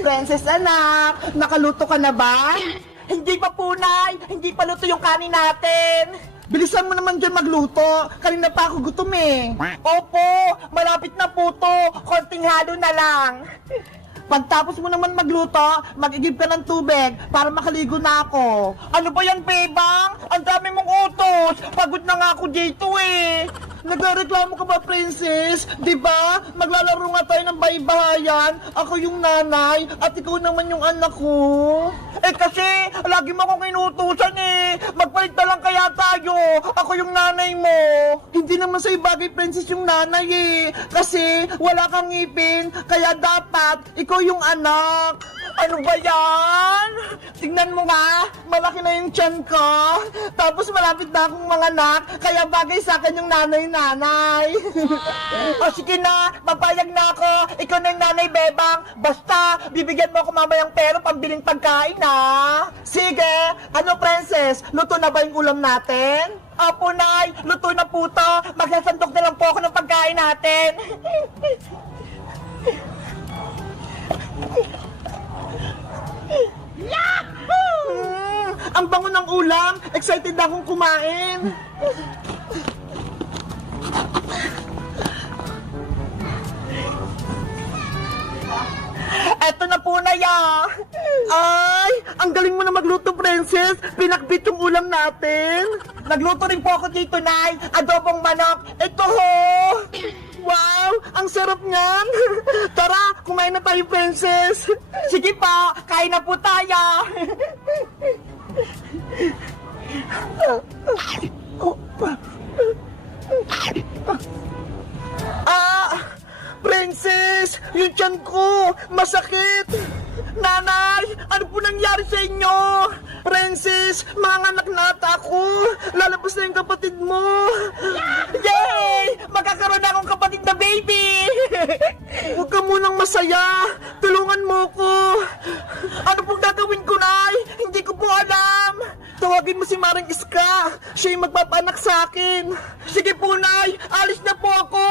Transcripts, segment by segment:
Princess anak, nakaluto ka na ba? Hindi pa po, Nay. Hindi pa luto yung kanin natin. Bilisan mo naman dyan magluto. Kanina pa ako gutom eh. Opo, malapit na po to. Konting halo na lang. Pagtapos mo naman magluto, mag-igib ka ng tubig para makaligo na ako. Ano ba yan, Bebang? Ang dami mong utos. Pagod na nga ako dito eh. Nagreklamo ka ba, Princess? Diba? Maglalaro nga tayo ng bahay-bahayan. Ako yung nanay at ikaw naman yung anak ko. Eh kasi, lagi mo akong inutusan eh. Magpalit na lang kaya tayo. Ako yung nanay mo. Hindi naman sa'yo bagay, Princess, yung nanay eh. Kasi wala kang ngipin, kaya dapat ikaw yung anak. Ano ba yan? Tingnan mo nga, malaki na yung tiyan ko. Tapos malapit na akong mga anak, kaya bagay sa akin yung nanay-nanay. O sige na, papayag na ako. Ikaw na yung nanay, Bebang. Basta, bibigyan mo ako mamayang pera pambiling pagkain, ha? Sige, ano, Princess? Luto na ba yung ulam natin? Opo, Nay. Luto na po to. Magsasandok na lang po ako ng pagkain natin. Ang bango ng ulam! Excited na akong kumain! Eto na po na ya! Ay! Ang galing mo na magluto, Princess! Pinakbit yung ulam natin! Nagluto rin po ako dito, Nay! Adobong manok! Ito ho! Wow! Ang sarap niyan! Tara, kumain na tayo, Princess! Sige pa, kain na po tayo! Princess! Yung tiyan ko! Masakit! Nanay! Ano po nangyari sa inyo? Princess! Manganak na ata ako! Lalabas na yung kapatid mo! Yay! Magkakaroon na akong kapatid na baby! Huwag ka munang masaya! Tulungan mo ko! Ano pong gagawin ko, Nay? Hindi ko po alam! Tawagin mo si Maring Iska! Siya yung magpapanak sa akin! Sige po, Nay! Alis na po ako!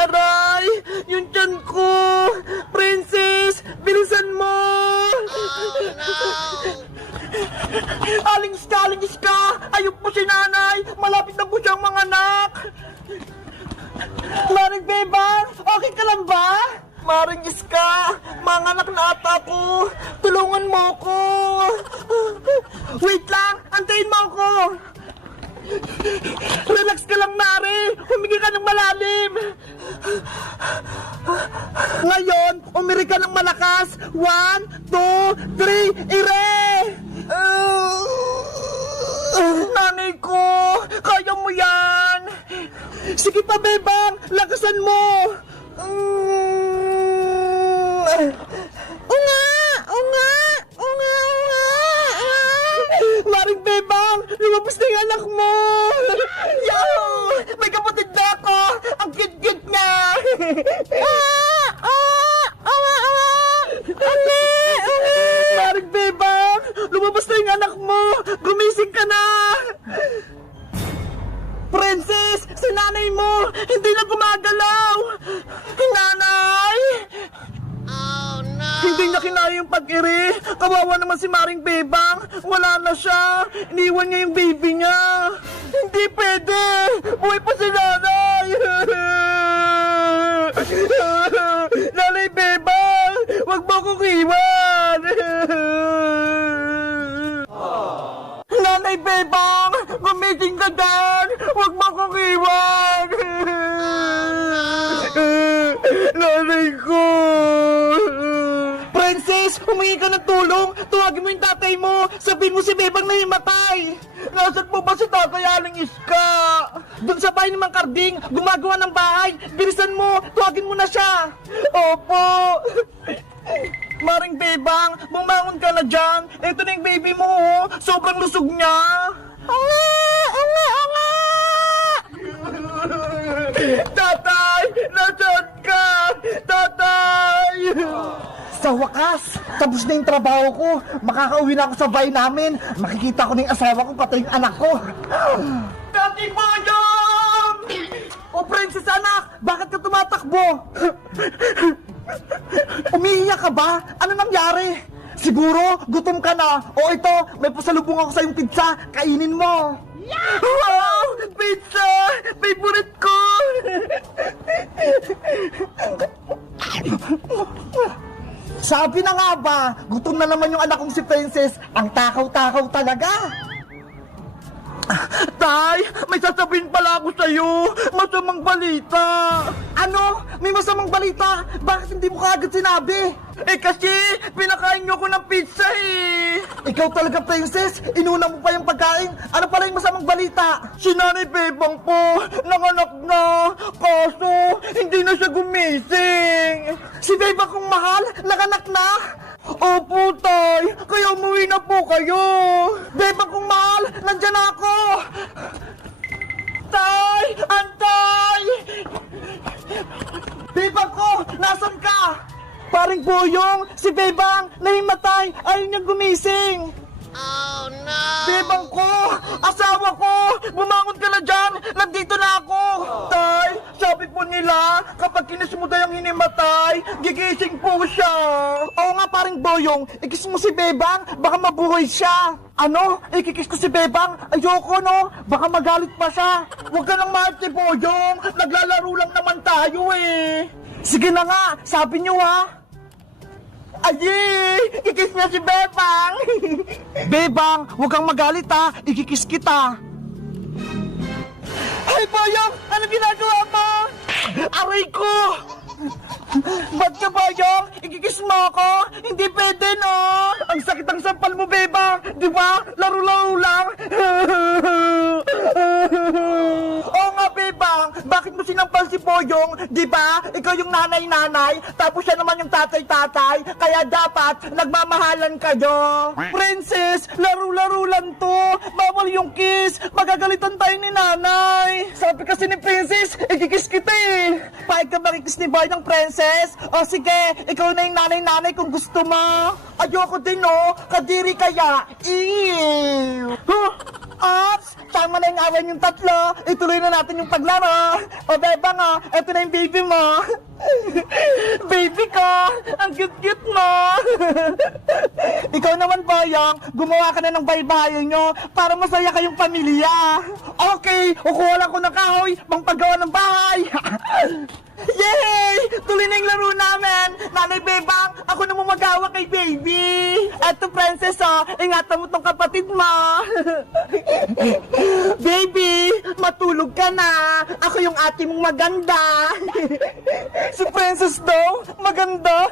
Aray! Yung tiyan ko! Princess! Bilisan mo! Oh, no! Aling Iska! Ayok po si Nanay! Malapit na po siyang mga anak! Maring Bebang! Okay ka lang ba? Maring Iska! Mga anak na ata ko! Tulungan mo ko! Wait lang! Antayin mo ako! Relax ka lang, Mari! Humingi ka ng malalim! Ngayon, umiri ka ng malakas! 1, 2, 3, ire! Nanay ko! Kaya mo yan! Sige pa, Bebang! Lakasan mo! Maring Bebang! Lumabas na yung anak mo! Yo! May kapatid na ako! Ang cute-cute niya! Maring Bebang! Lumabas na yung anak mo! Gumising ka na! Princess! Si nanay mo! Hindi na gumagalaw! Nanay! Hindi niya kinaya yung pag-iri. Kawawa naman si Maring Bebang. Wala na siya. Iniwan niya yung baby niya. Hindi pwede. Buhay pa si nanay. Nanay Bebang, wag mo akong iwan. Nanay Bebang, gumising ka dyan. Wag mo akong iwan. Nanay ko. Princess, humingi ka ng tulong. Tuwagin mo yung tatay mo. Sabihin mo si Bebang na himatay. Nasaan po ba si tatay Aling Iska? Doon sa bahay ni Mang Karding, gumagawa ng bahay. Bilisan mo, tuwagin mo na siya. Opo. Maring Bebang, bumangon ka na dyan. Ito na yung baby mo, oh. Sobrang lusog niya. Tatay! Nasaan ka? Tatay! Sa wakas, tapos na yung trabaho ko. Makakauwi na ako sa bahay namin. Makikita ko na yung asawa ko, pati yung anak ko. Tati Boyong! Princess anak! Bakit ka tumatakbo? Umiiyak ka ba? Ano nangyari? Siguro, gutom ka na. O ito, may pasalubong ako sa iyong pizza. Kainin mo. Wow! Pizza! Favorite ko! Sabi na nga ba, gutom na naman yung anak kong si Princess. Ang takaw-takaw talaga. Tay, may sasabihin pala ako sa'yo. Masamang balita. Ano? May masamang balita? Bakit hindi mo kaagad sinabi? Kasi pinakain niyo ko ng pizza eh. Ikaw talaga, Princess. Inuna mo pa yung pagkain. Ano pala yung masamang balita? Si Nanay Bebang po, nanganak na. Kaso, hindi na siya gumising. Si Bebang kong mahal, nanganak na? Opo, Tay. Kaya umuwi na po kayo. Bebang kong mahal, nandyan ako. Tay! Antay! Bebang ko, nasan ka? Paring Boyong, si Bebang, nahimatay, ayaw niyang gumising. Oh no! Bebang ko, asawa ko, bumangon ka na dyan, nandito na ako. Tay, sabi po nila, kapag kinis mo daw yung hinimatay, gigising po siya. Oo nga paring Boyong, ikis mo si Bebang, baka mabuhay siya. Ano? Ikikis ko si Bebang? Ayoko no, baka magalit pa siya. Huwag ka nang mahal si Boyong, naglalaro lang naman tayo eh. Sige na nga, sabi niyo ha. Ayi! Ikis niya si Bebang! Bebang, huwag kang magalit ha! Ikikis kita! Ay, Boyong! Ano ginagawa mo? Aray ko! Ba't ka, Boyong? Ikikis mo ako? Hindi pwede, no? Ang sakit ang sampal mo, Bebang! Di ba? Laro-laro lang! Oo nga, Bebang! Bakit mo sinampal si Boyong? Di ba? Ikaw yung nanay-nanay, tapos siya naman yung tatay-tatay, kaya dapat nagmamahalan kayo. Princess, laro-laro lang to. Bawal yung kiss. Magagalitan tayo ni nanay. Sabi kasi ni Princess, ikikis kita eh. Paig ka makikis ni Boy ng Princess? O sige, ikaw na yung nanay-nanay kung gusto mo. Ayoko din no, kadiri kaya. Ew! Huh? Ops! Tama na yung away yung tatlo. Ituloy na natin yung paglaro. O Bebang o, eto na yung baby mo. Baby ko, ang cute-cute mo. Ikaw naman, Boyong, gumawa ka na ng baybayin nyo para masaya kayong pamilya. Okay, kukuha lang ko ng kahoy, pang paggawa ng bahay. Yay! Tuloy na yung laro namin! Nanay Bebang, ako na magawa kay baby! Eto, Princess, oh, ingatan mo tong kapatid mo! Baby, matulog ka na! Ako yung ate mong maganda! Si Princess daw, maganda!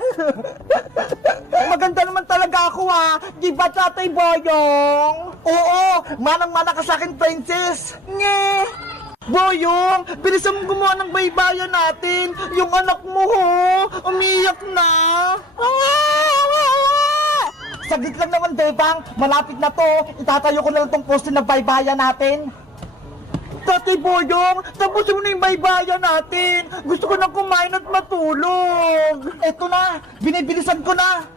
Maganda naman talaga ako, ha! Di ba, Tatay Boyong? Oo, manang-mana ka sa akin, Princess! Nye! Boyong, bilisan mong gumawa ng baybayan natin. Yung anak mo, ho, umiyak na. Saglit lang naman, Bebang. Malapit na to. Itatayo ko na lang tong poste ng baybayan natin. Tatay Boyong, tapusin mo na yung baybayan natin. Gusto ko na kumain at matulog. Eto na, binibilisan ko na.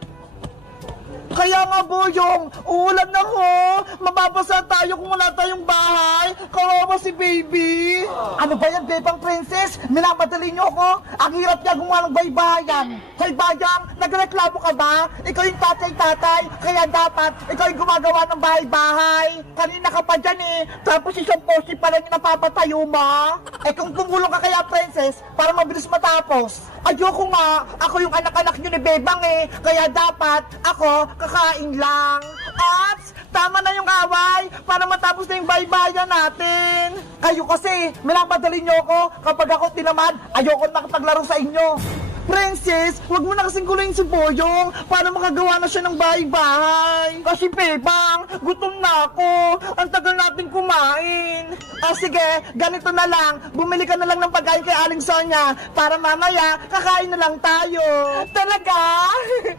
Kaya nga, Boyong, uulan na ho. Mababasa tayo kung wala tayong bahay. Kawawa si baby. Ano ba yan, Bebang Princess? Minamadali niyo ako. Ang hirap niya gumawa ng baybayan. Hoy, Bayang, nagreklamo ka ba? Ikaw yung tatay-tatay, kaya dapat ikaw yung gumagawa ng bahay-bahay. Kanina ka pa dyan eh. Tapos isang poste pa lang yung napapatayo mo. Eh kung tumulong ka kaya, Princess, para mabilis matapos. Ayoko nga, ako yung anak-anak niyo ni Bebang eh. Kaya dapat ako kakain lang. Ops! Tama na yung away para matapos na yung baybayan natin. Kayo kasi, minamadali niyo ako. Kapag ako tinamad, ayoko makapaglaro sa inyo. Princess, wag mo na kasing guluhin si Boyong para makagawa na siya ng bahay-bahay. Kasi Bebang, gutom na ako. Ang tagal natin kumain. Sige, ganito na lang. Bumili ka na lang ng pagkain kay Aling Sonia para mamaya kakain na lang tayo. Talaga?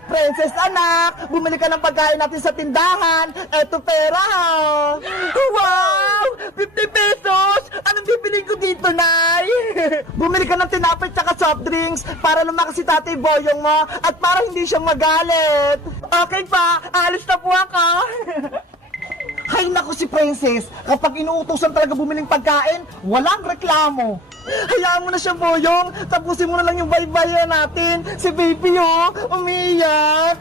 Princess anak, bumili ka ng pagkain natin sa tindahan. Eto pera. Wow! 50 pesos! Anong bibili ko dito, Nay? Bumili ka ng tinapay tsaka soft drinks para lumakas si Tatay Boyong mo at para hindi siya magalit. Okay pa, alis na po ako. Hay naku si Princess, kapag inuutosan talaga bumiling pagkain, walang reklamo. Hayaan mo na siya, Boyong. Tapusin mo na lang yung bye-bye natin. Si baby, oh, umiiyak.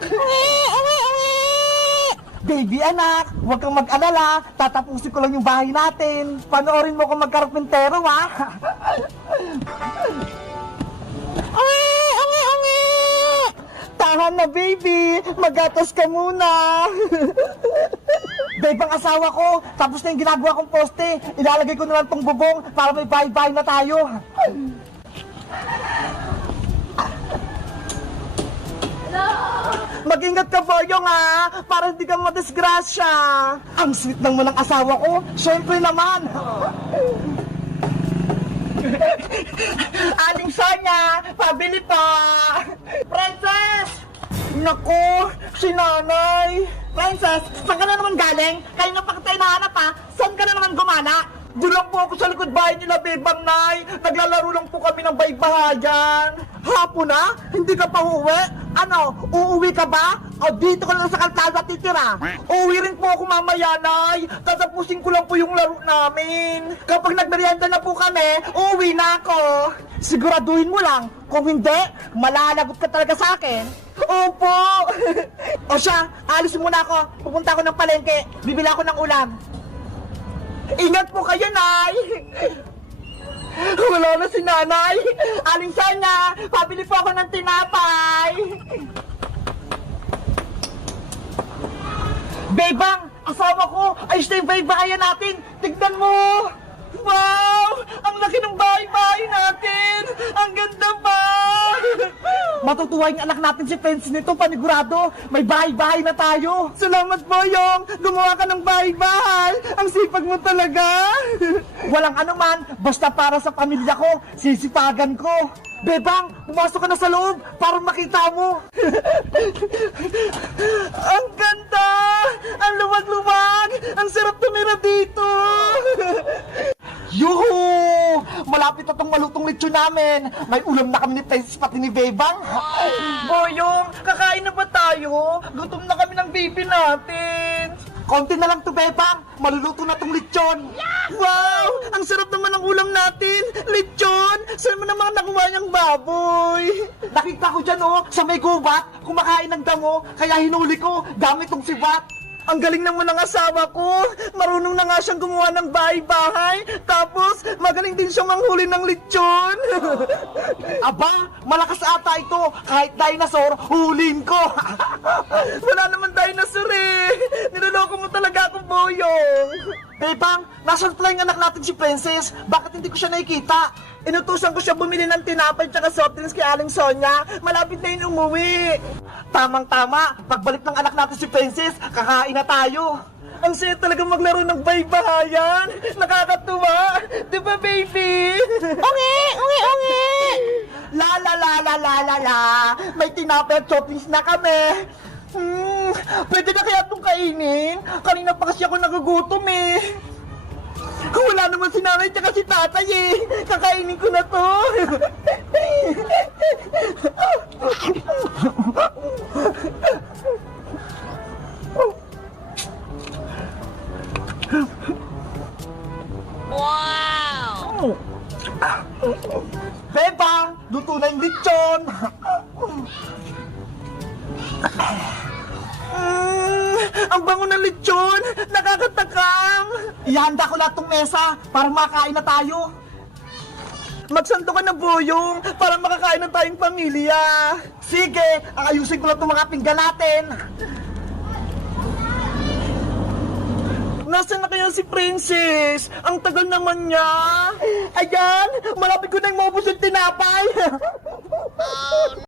Baby anak, huwag kang mag-alala. Tatapusin ko lang yung bahay natin. Panoorin mo kung magkarpentero, ha? Tahan na, baby. Magatas ka muna. Babe, ang asawa ko. Tapos na yung ginagawa kong poste. Ilalagay ko naman tong bubong para may bahay-bahay na tayo. Mag-ingat ka, Boyong, ha? Para hindi ka madisgrasya. Ang sweet naman ng asawa ko. Siyempre naman. Aling Sonia, pabili pa. Princess! Naku, si nanay. Princess, saan ka na naman galing? Kanina pa kita hinahanap, ha? Saan ka na naman gumana? Doon lang po ako sa likod bahay nila, Bebang Nay. Naglalaro lang po kami ng baybahayan. Hapon na? Hindi ka pa uwi? Ano, uuwi ka ba? O dito ka lang sa kalsada titira? Uuwi rin po ako mamaya, Nay. Tatapusin ko lang po yung laro namin. Kapag nagmerienda na po kami, uuwi na ako. Siguraduhin mo lang. Kung hindi, malalagot ka talaga sa akin. Opo. O siya, alis muna ako. Pupunta ako ng palengke. Bibili ako ng ulam. Ingat po kayo, Nay! Wala na si Nanay! Aling Sonia, pabili po ako ng tinapay! Bebang, asawa ko! Ayos na yung bahay-bahayan natin! Tignan mo! Wow! Ang laki ng bahay-bahay natin! Ang ganda pa! Matutuwa yung anak natin si Prince nito, panigurado. May bahay-bahay na tayo. Salamat, Boyong. Gumawa ka ng bahay-bahay. Ang sipag mo talaga. Walang anuman, basta para sa pamilya ko, sisipagan ko. Bebang, pumasok ka na sa loob para makita mo. Ang ganda! Ang luwag-luwag! Ang sarap tumira dito! Yuhu! Malapit na tong malutong lechon namin. May ulam na kami ni Princess pati ni Bebang. Boyong, kakain na ba tayo? Gutom na kami ng baby natin. Konti na lang to, Bebang. Maluluto na tong lechon. Wow! Ang sarap naman ng ulam natin. Lechon! Saan mo naman nakuha niyang baboy? Nakita ko dyan, oh, sa may gubat, kumakain ng damo, kaya hinuli ko gamit tong sibat. Ang galing naman ng asawa ko. Marunong na nga siyang gumawa ng bahay-bahay. Tapos, magaling din siyang manghuli ng lechon. Aba, malakas ata ito. Kahit dinosaur, hulin ko. Wala naman dinosaur eh. Niloloko mo talaga ako, Boyong. Bebang, nasaan pala yung anak natin si Princess? Bakit hindi ko siya nakikita? Inutusan ko siya bumili ng tinapay tsaka soft drinks kay Aling Sonia. Malapit na yun umuwi. Tamang-tama, pagbalik ng anak natin si Princess, kakain na tayo. Ang saya talaga maglaro ng baybahayan. Nakakatuwa. Di ba, baby? Ungi! Ungi! Ungi! La la la la la la la. May tinapay at soft drinks na kami. Pwede na kaya itong kainin? Kanina pa kasi ako nagugutom eh. Wala naman si nanay tsaka si tatay eh. Kakainin ko na to. Wow! Bebang, luto na yung lechon. Ang bango ng lechon! Nakakatakam! Ihanda ko lahat tong mesa para makain na tayo. Magsanto ka na, Boyong, para makakain na tayong pamilya. Sige, ayusin ko lang itong mga pinggan natin. Nasaan na kaya si Princess? Ang tagal naman niya. Ayan, malapit ko na yung maubos yung tinapay.